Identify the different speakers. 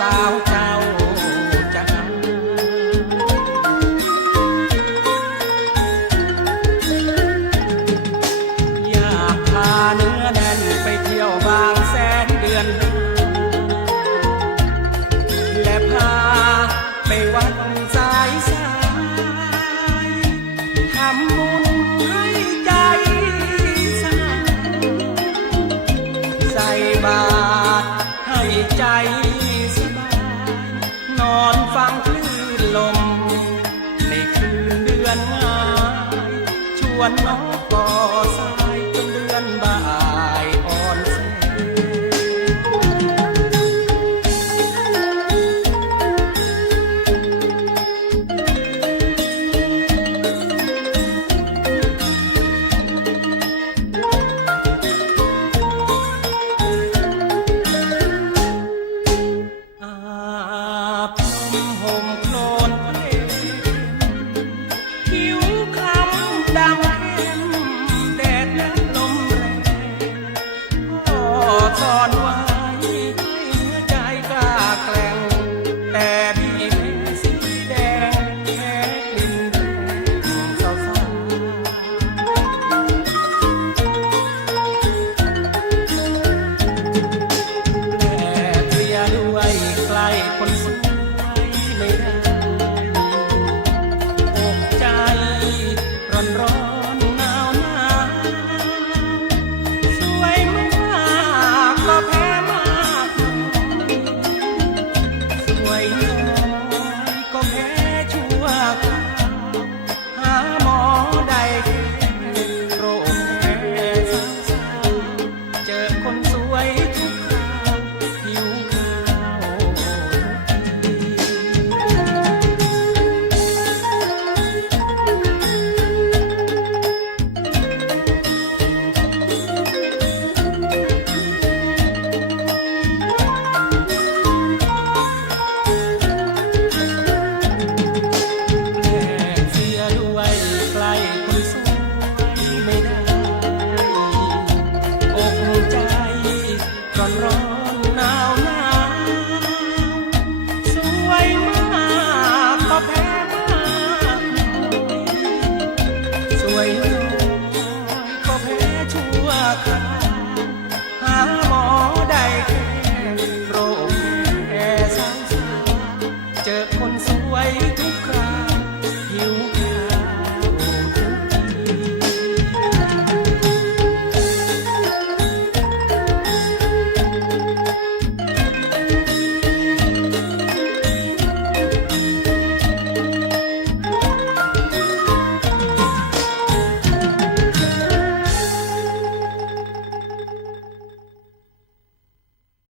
Speaker 1: sound. วนน้ก่อสร้าง อนว่า